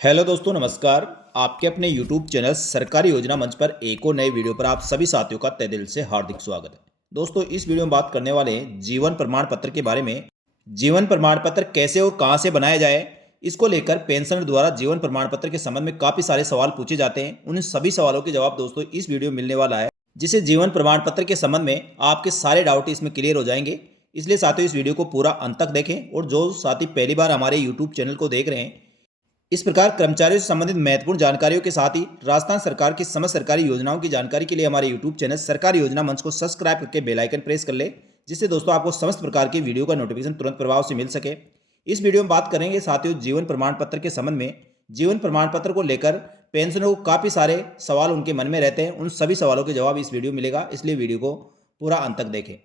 Hello दोस्तों, नमस्कार। आपके अपने YouTube चैनल सरकारी योजना मंच पर एक और नए वीडियो पर आप सभी साथियों का तहे दिल से हार्दिक स्वागत है। दोस्तों, इस वीडियो में बात करने वाले हैं जीवन प्रमाण पत्र के बारे में। जीवन प्रमाण पत्र कैसे और कहां से बनाया जाए, इसको लेकर पेंशनर द्वारा जीवन प्रमाण पत्र के संबंध में काफ़ी सारे सवाल पूछे जाते हैं। उन सभी सवालों के जवाब दोस्तों इस वीडियो में मिलने वाला है, जिससे जीवन प्रमाण पत्र के संबंध में आपके सारे डाउट इसमें क्लियर हो जाएंगे। इसलिए साथियों, इस वीडियो को पूरा अंत तक देखें। और जो साथी पहली बार हमारे यूट्यूब चैनल को देख रहे हैं, इस प्रकार कर्मचारियों से संबंधित महत्वपूर्ण जानकारियों के साथ ही राजस्थान सरकार की समस्त सरकारी योजनाओं की जानकारी के लिए हमारे यूट्यूब चैनल सरकारी योजना मंच को सब्सक्राइब करके बेल आइकन प्रेस कर ले, जिससे दोस्तों आपको समस्त प्रकार की वीडियो का नोटिफिकेशन तुरंत प्रभाव से मिल सके। इस वीडियो में बात करेंगे साथियों जीवन प्रमाण पत्र के संबंध में। जीवन प्रमाण पत्र को लेकर पेंशनरों को काफ़ी सारे सवाल उनके मन में रहते हैं। उन सभी सवालों के जवाब इस वीडियो में मिलेगा, इसलिए वीडियो को पूरा अंत तक देखें।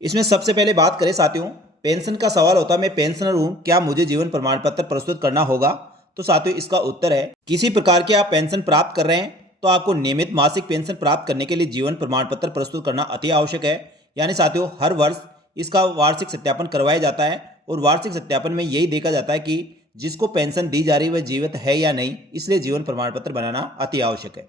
इसमें सबसे पहले बात करें साथियों, पेंशन का सवाल होता है, मैं पेंशनर हूँ, क्या मुझे जीवन प्रमाण पत्र प्रस्तुत करना होगा? तो साथियों, इसका उत्तर है किसी प्रकार के आप पेंशन प्राप्त कर रहे हैं तो आपको नियमित मासिक पेंशन प्राप्त करने के लिए जीवन प्रमाण पत्र प्रस्तुत करना अति आवश्यक है। यानी साथियों, हर वर्ष इसका वार्षिक सत्यापन करवाया जाता है और वार्षिक सत्यापन में यही देखा जाता है कि जिसको पेंशन दी जा रही है वह जीवित है या नहीं, इसलिए जीवन प्रमाण पत्र बनाना अति आवश्यक है।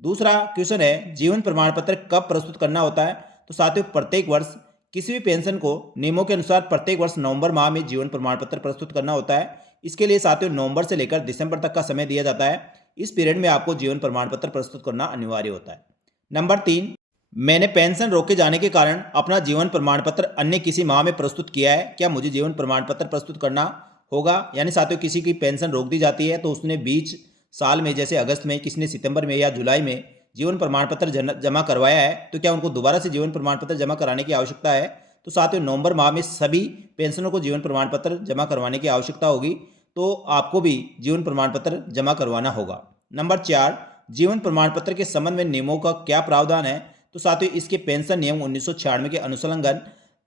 दूसरा क्वेश्चन है, जीवन प्रमाण पत्र कब प्रस्तुत करना होता है? तो साथियों, प्रत्येक वर्ष किसी भी पेंशन को नियमों के अनुसार प्रत्येक वर्ष नवंबर माह में जीवन प्रमाण पत्र प्रस्तुत करना होता है। इसके लिए साथियों नवंबर से लेकर दिसंबर तक का समय दिया जाता है। इस पीरियड में आपको जीवन प्रमाण पत्र प्रस्तुत करना अनिवार्य होता है। नंबर 3, मैंने पेंशन रोके जाने के कारण अपना जीवन प्रमाण पत्र अन्य किसी माह में प्रस्तुत किया है, क्या मुझे जीवन प्रमाण पत्र प्रस्तुत करना होगा? यानी साथियों, किसी की पेंशन रोक दी जाती है तो उसने बीच साल में, जैसे अगस्त में, किसी ने सितंबर में या जुलाई में जीवन प्रमाण पत्र जमा करवाया है, तो क्या उनको दोबारा से जीवन प्रमाण पत्र जमा कराने की आवश्यकता है? तो साथियों, नवंबर माह में सभी पेंशनरों को जीवन प्रमाण पत्र जमा करवाने की आवश्यकता होगी, तो आपको भी जीवन प्रमाण पत्र जमा करवाना होगा। नंबर 4, जीवन प्रमाण पत्र के संबंध में नियमों का क्या प्रावधान है? तो साथियों, इसके पेंशन नियम 1996 के अनुसंधान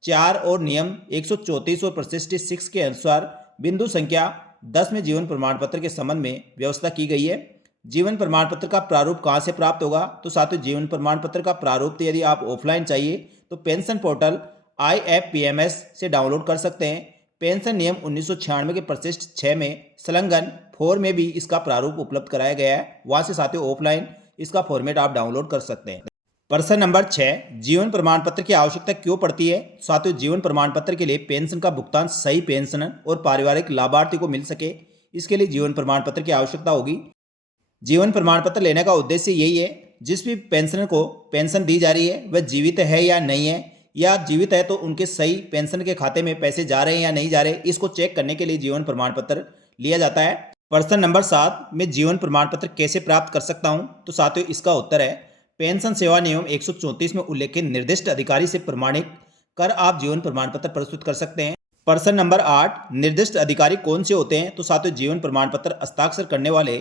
4 और नियम 134 और प्रशिष्ट 6 के अनुसार बिंदु संख्या 10 में जीवन प्रमाण पत्र के संबंध में व्यवस्था की गई है। जीवन प्रमाण पत्र का प्रारूप कहाँ से प्राप्त होगा? तो साथियों, जीवन प्रमाण पत्र का प्रारूप यदि आप ऑफलाइन चाहिए तो पेंशन पोर्टल IFPMS से डाउनलोड कर सकते हैं। पेंशन नियम 1996 के प्रशिष्ट 6 में संलग्न 4 में भी इसका प्रारूप उपलब्ध कराया गया है। वहाँ से साथियों ऑफलाइन इसका फॉर्मेट आप डाउनलोड कर सकते हैं। प्रश्न नंबर 6, जीवन प्रमाण पत्र की आवश्यकता क्यों पड़ती है? साथियों, जीवन प्रमाण पत्र के लिए पेंशन का भुगतान सही पेंशनर और पारिवारिक लाभार्थी को मिल सके, इसके लिए जीवन प्रमाण पत्र की आवश्यकता होगी। जीवन प्रमाण पत्र लेने का उद्देश्य यही है, जिस भी पेंशनर को पेंशन दी जा रही है वह जीवित है या नहीं है, या जीवित है तो उनके सही पेंशन के खाते में पैसे जा रहे हैं या नहीं जा रहे, इसको चेक करने के लिए जीवन प्रमाण पत्र लिया जाता है। प्रश्न नंबर 7, मैं जीवन प्रमाण पत्र कैसे प्राप्त कर सकता हूं? तो साथियों, इसका उत्तर है पेंशन सेवा नियम 134 में उल्लेखित निर्दिष्ट अधिकारी से प्रमाणित कर आप जीवन प्रमाण पत्र प्रस्तुत कर सकते हैं। प्रश्न नंबर 8, निर्दिष्ट अधिकारी कौन से होते हैं? तो साथियों, जीवन प्रमाण पत्र हस्ताक्षर करने वाले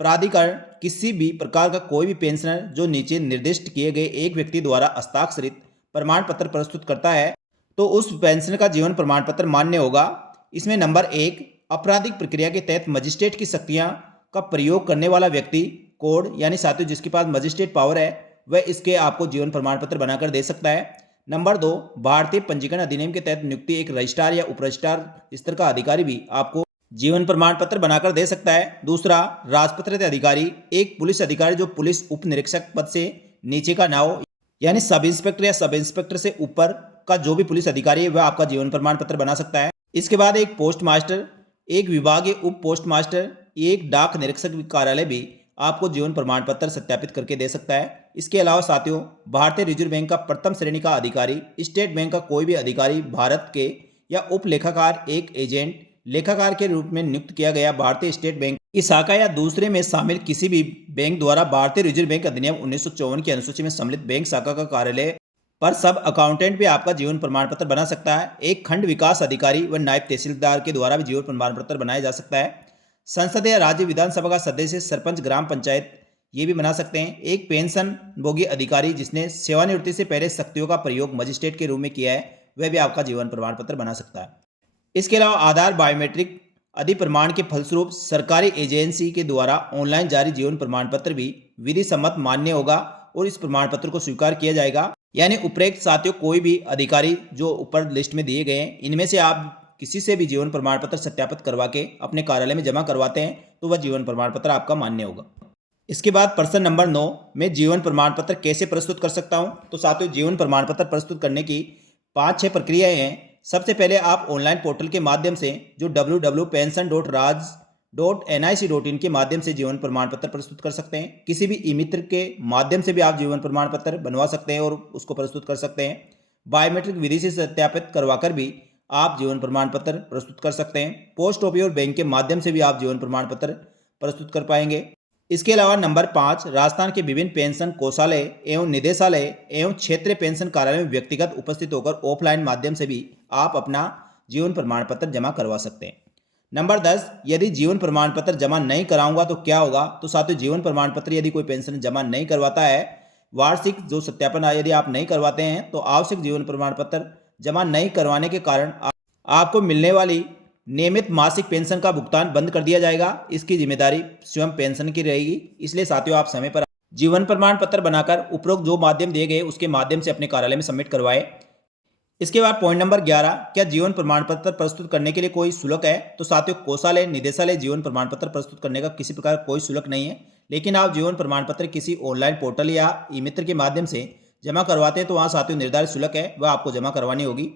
प्राधिकरण किसी भी प्रकार का कोई भी पेंशनर जो नीचे निर्दिष्ट किए गए एक व्यक्ति द्वारा हस्ताक्षरित प्रमाण पत्र प्रस्तुत करता है तो उस पेंशनर का जीवन प्रमाण पत्र मान्य होगा। इसमें नंबर 1, आपराधिक प्रक्रिया के तहत मजिस्ट्रेट की शक्तियां का प्रयोग करने वाला व्यक्ति कोड, यानी साथियों जिसके पास मजिस्ट्रेट पावर है वह इसके आपको जीवन प्रमाण पत्र बनाकर दे सकता है। नंबर 2, भारतीय पंजीकरण अधिनियम के तहत नियुक्ति एक रजिस्ट्रार या उप रजिस्ट्रार स्तर का अधिकारी भी आपको जीवन प्रमाण पत्र बनाकर दे सकता है। दूसरा, राजपत्रित अधिकारी, एक पुलिस अधिकारी जो पुलिस उप निरीक्षक पद से नीचे का ना हो, यानी सब इंस्पेक्टर या सब इंस्पेक्टर से ऊपर का जो भी पुलिस अधिकारी है वह आपका जीवन प्रमाण पत्र बना सकता है। इसके बाद एक पोस्ट मास्टर, एक विभागीय उप पोस्ट मास्टर, एक डाक निरीक्षक कार्यालय भी आपको जीवन प्रमाण पत्र सत्यापित करके दे सकता है। इसके अलावा साथियों, भारतीय रिजर्व बैंक का प्रथम श्रेणी का अधिकारी, स्टेट बैंक का कोई भी अधिकारी भारत के, या उप लेखाकार, एक एजेंट लेखाकार के रूप में नियुक्त किया गया भारतीय स्टेट बैंक की शाखा या दूसरे में शामिल किसी भी बैंक द्वारा भारतीय रिजर्व बैंक अधिनियम 1954 की अनुसूची में सम्मिलित बैंक शाखा का कार्यालय पर सब अकाउंटेंट भी आपका जीवन प्रमाण पत्र बना सकता है। एक खंड विकास अधिकारी व नायब तहसीलदार के द्वारा भी जीवन प्रमाण पत्र बनाया जा सकता है। संसद या राज्य विधानसभा का सदस्य, सरपंच, ग्राम पंचायत ये भी बना सकते हैं। एक पेंशन भोगी अधिकारी जिसने सेवानिवृत्ति से पहले शक्तियों का प्रयोग मजिस्ट्रेट के रूप में किया है वह भी आपका जीवन प्रमाण पत्र बना सकता है। इसके अलावा आधार बायोमेट्रिक अधिप्रमाण के फलस्वरूप सरकारी एजेंसी के द्वारा ऑनलाइन जारी जीवन प्रमाण पत्र भी विधि सम्मत मान्य होगा और इस प्रमाण पत्र को स्वीकार किया जाएगा। यानी उपरोक्त साथियों, कोई भी अधिकारी जो ऊपर लिस्ट में दिए गए हैं इनमें से आप किसी से भी जीवन प्रमाण पत्र सत्यापित करवा के अपने कार्यालय में जमा करवाते हैं तो वह जीवन प्रमाण पत्र आपका मान्य होगा। इसके बाद प्रश्न नंबर 9 में जीवन प्रमाण पत्र कैसे प्रस्तुत कर सकता हूं। तो साथियों, जीवन प्रमाण पत्र प्रस्तुत करने की 5-6 प्रक्रियाएं हैं। सबसे पहले आप ऑनलाइन पोर्टल के माध्यम से जो www.pension.raj.nic.in के माध्यम से जीवन प्रमाण पत्र प्रस्तुत कर सकते हैं। किसी भी ई मित्र के माध्यम से भी आप जीवन प्रमाण पत्र बनवा सकते हैं और उसको प्रस्तुत कर सकते हैं। बायोमेट्रिक विधि से सत्यापित करवाकर भी आप जीवन प्रमाण पत्र प्रस्तुत कर सकते हैं। पोस्ट ऑफिस और बैंक के माध्यम से भी आप जीवन प्रमाण पत्र प्रस्तुत कर पाएंगे। इसके अलावा नंबर 5, राजस्थान के विभिन्न पेंशन कोषालय एवं निदेशालय एवं क्षेत्रीय पेंशन कार्यालय में व्यक्तिगत उपस्थित होकर ऑफलाइन माध्यम से भी आप अपना जीवन प्रमाण पत्र जमा करवा सकते हैं। नंबर 10, यदि जीवन प्रमाण पत्र जमा नहीं कराऊंगा तो क्या होगा। तो साथियों, जीवन प्रमाण पत्र यदि कोई पेंशन जमा नहीं करवाता है, वार्षिक जो सत्यापन यदि आप नहीं करवाते हैं तो आवश्यक जीवन प्रमाण पत्र जमा नहीं करवाने के कारण आपको मिलने वाली नियमित मासिक पेंशन का भुगतान बंद कर दिया जाएगा। इसकी जिम्मेदारी स्वयं पेंशन की रहेगी। इसलिए साथियों, आप समय पर जीवन प्रमाण पत्र बनाकर उपरोक्त जो माध्यम दिए गए उसके माध्यम से अपने कार्यालय में सबमिट करवाएं। इसके बाद पॉइंट नंबर 11, क्या जीवन प्रमाण पत्र प्रस्तुत करने के लिए कोई शुल्क है। तो साथियों, कोषालय निदेशालय जीवन प्रमाण पत्र प्रस्तुत करने का किसी प्रकार कोई शुल्क नहीं है। लेकिन आप जीवन प्रमाण पत्र किसी ऑनलाइन पोर्टल या ई मित्र के माध्यम से जमा करवाते हैं तो वहाँ साथियों निर्धारित शुल्क है वह आपको जमा करवानी होगी।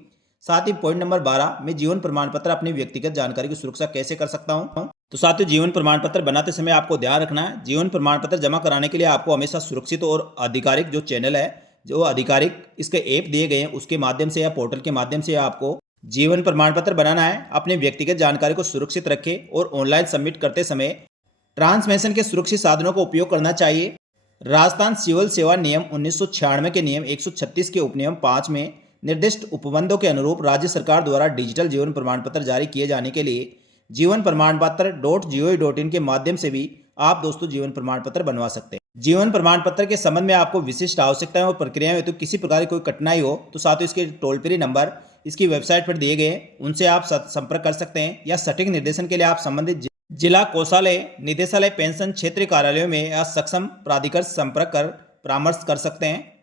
साथ ही पॉइंट नंबर 12 में जीवन प्रमाण पत्र अपनी व्यक्तिगत जानकारी की सुरक्षा कैसे कर सकता हूं। तो साथियों, जीवन प्रमाण पत्र बनाते समय आपको ध्यान रखना है, जीवन प्रमाण पत्र जमा कराने के लिए आपको हमेशा सुरक्षित और आधिकारिक जो चैनल है, जो आधिकारिक इसके ऐप दिए गए हैं उसके माध्यम से या पोर्टल के माध्यम से आपको जीवन प्रमाण पत्र बनाना है। अपने व्यक्तिगत जानकारी को सुरक्षित रखें और ऑनलाइन सबमिट करते समय ट्रांसमिशन के सुरक्षित साधनों का उपयोग करना चाहिए। राजस्थान सिविल सेवा नियम 1996 के नियम 136 के उपनियम 5 में निर्दिष्ट उपबंधों के अनुरूप राज्य सरकार द्वारा डिजिटल जीवन प्रमाण पत्र जारी किए जाने के लिए जीवन प्रमाण पत्र .gov.in के माध्यम से भी आप दोस्तों जीवन प्रमाण पत्र बनवा सकते हैं। जीवन प्रमाण पत्र के संबंध में आपको विशिष्ट आवश्यकताएं और प्रक्रियाएं हेतु तो किसी प्रकार की कोई कठिनाई हो तो साथियों इसके टोल फ्री नंबर इसकी वेबसाइट पर दिए गए उनसे आप संपर्क कर सकते हैं या सटीक निर्देशन के लिए आप संबंधित जिला कोषालय निदेशालय पेंशन क्षेत्रीय कार्यालयों में या सक्षम प्राधिकार संपर्क कर परामर्श कर सकते हैं।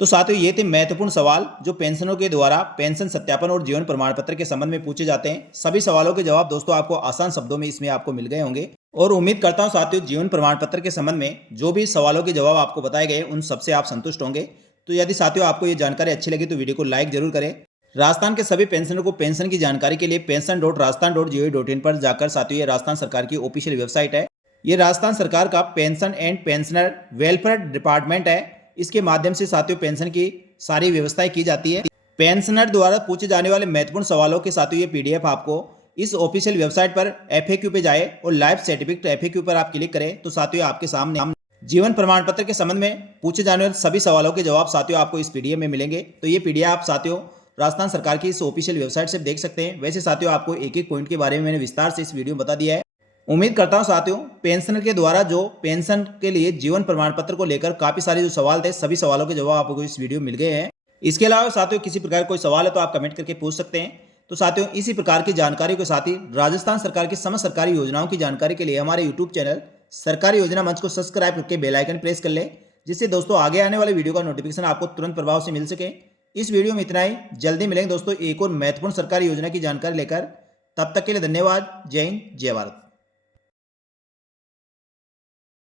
तो साथियों, ये थे महत्वपूर्ण सवाल जो पेंशनरों के द्वारा पेंशन सत्यापन और जीवन प्रमाण पत्र के संबंध में पूछे जाते हैं। सभी सवालों के जवाब दोस्तों आपको आसान शब्दों में इसमें आपको मिल गए होंगे और उम्मीद करता हूं साथियों जीवन प्रमाण पत्र के संबंध में जो भी सवालों के जवाब आपको बताए गए उन सबसे आप संतुष्ट होंगे। तो यदि साथियों आपको ये जानकारी अच्छी लगी तो वीडियो को लाइक जरूर करें। राजस्थान के सभी पेंशनरों को पेंशन की जानकारी के लिए pension.rajasthan.gov.in पर जाकर साथियों ये राजस्थान सरकार की ऑफिशियल वेबसाइट है। ये राजस्थान सरकार का pension and pensioner welfare department है। इसके माध्यम से साथियों पेंशन की सारी व्यवस्थाएं की जाती है। पेंशनर द्वारा पूछे जाने वाले महत्वपूर्ण सवालों के साथियों ये पीडीएफ आपको इस ऑफिशियल वेबसाइट पर FAQ पे जाए और लाइव सर्टिफिकेट FAQ पर आप क्लिक करें तो साथियों आपके सामने जीवन प्रमाण पत्र के संबंध में पूछे जाने वाले सभी सवालों के जवाब साथियों आपको इस पीडीएफ में मिलेंगे। तो ये पीडीएफ आप साथियों राजस्थान सरकार की इस ऑफिशियल वेबसाइट से देख सकते हैं। वैसे साथियों आपको एक एक पॉइंट के बारे में मैंने विस्तार से इस वीडियो में बता दिया है। उम्मीद करता हूं साथियों पेंशनर के द्वारा जो पेंशन के लिए जीवन प्रमाण पत्र को लेकर काफी सारे जो सवाल थे सभी सवालों के जवाब आपको इस वीडियो में मिल गए हैं। इसके अलावा साथियों किसी प्रकार कोई सवाल है तो आप कमेंट करके पूछ सकते हैं। तो साथियों इसी प्रकार की जानकारी के साथ ही राजस्थान सरकार की समस्त सरकारी योजनाओं की जानकारी के लिए हमारे यूट्यूब चैनल सरकारी योजना मंच को सब्सक्राइब करके बेल आइकन प्रेस कर ले, जिससे दोस्तों आगे आने वाले वीडियो का नोटिफिकेशन आपको तुरंत प्रभाव से मिल सके। इस वीडियो में इतना ही, जल्दी मिलेंगे दोस्तों एक और महत्वपूर्ण सरकारी योजना की जानकारी लेकर। तब तक के लिए धन्यवाद। जय हिंद, जय भारत।